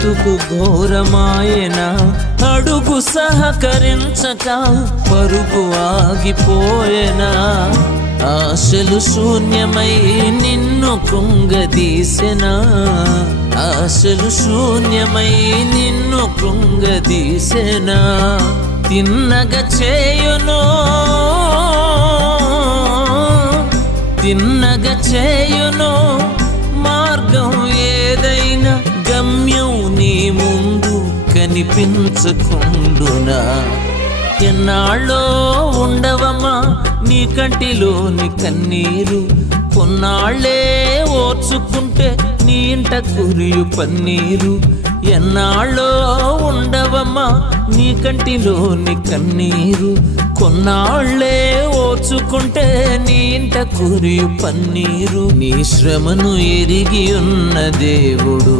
బ్రతుకు ఘోరమాయనా, అడుగు సహకరించక పరుగు ఆగిపోయేనా. ఆశలు శూన్యమై నిన్ను కృంగదీసెనా, ఆశలు శూన్యమై నిన్ను కృంగదీసెనా. తిన్నగా చేయును, తిన్నగా చేయును మార్గం ఏదైనా, గమ్యం నీ ముందు కనిపించకుండునా. ఎన్నాళ్ళో ఉండవమ్మా నీ కంటిలోని కన్నీరు, కొన్నాళ్ళే ఓర్చుకుంటే నీ ఇంట కురియు పన్నీరు. ఎన్నాళ్ళో ఉండవమ్మా నీ కంటిలోని కన్నీరు, కొన్నాళ్ళే ఓర్చుకుంటే నీ ఇంట కురియు పన్నీరు. నీ శ్రమను ఎరిగి ఉన్న దేవుడు